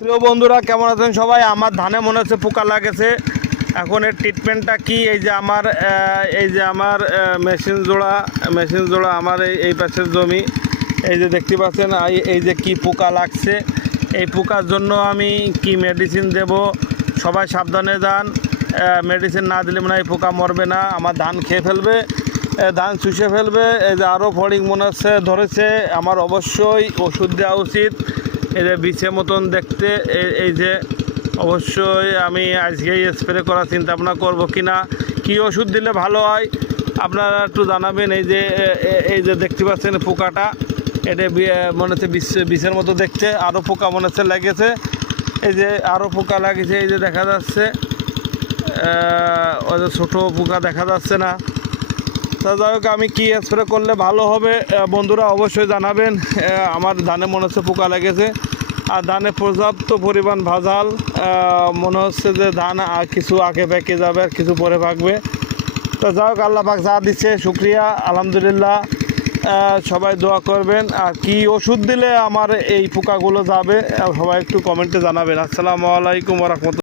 প্রিয় বন্ধুরা, কেমন আছেন সবাই? আমার ধানে মনে হচ্ছে পোকা লাগেছে। এখন এর ট্রিটমেন্টটা কি? এই যে আমার মেশিন জোড়া আমার এই পাশের জমি, এই যে দেখতে পাচ্ছেন এই যে কি পোকা লাগছে। এই পোকার জন্য আমি কি মেডিসিন দেব? সবাই সাবধানে যান। মেডিসিন না দিলে মনে হয় পোকা মরবে না, আমার ধান খেয়ে ফেলবে, ধান চুষে ফেলবে। এই যে আরও ফড়িং মনে হচ্ছে ধরেছে, আমার অবশ্যই ওষুধ দেওয়া উচিত। এই যে বিছে মতন দেখতে, এই যে অবশ্যই আমি আজকেই স্প্রে করার চিন্তা ভাবনা করবো কিনা, কি ওষুধ দিলে ভালো হয় আপনারা একটু জানাবেন। এই যে দেখতে পাচ্ছেন পোকাটা, এটা মনে হচ্ছে বিষের মতো দেখতে। আরও পোকা মনে হচ্ছে লেগেছে, এই যে আরও পোকা লাগেছে, এই যে দেখা যাচ্ছে ওই যে ছোটো পোকা দেখা যাচ্ছে না। তা যাই হোক, আমি কী স্প্রে করলে ভালো হবে বন্ধুরা অবশ্যই জানাবেন। আমার ধানে মনে হচ্ছে পোকা লেগেছে, আর ধানে পর্যাপ্ত পরিমাণ ভেজাল। মনে হচ্ছে যে ধান কিছু আগে পেকে যাবে আর কিছু পরে পাকবে। তো যাই হোক, আল্লাহ পাক যা দিচ্ছে শুক্রিয়া, আলহামদুলিল্লাহ। সবাই দোয়া করবেন। আর কি ওষুধ দিলে আমার এই পোকাগুলো যাবে সবাই একটু কমেন্টে জানাবেন। আসসালামু আলাইকুম ওয়া রাহমাতুল্লাহ।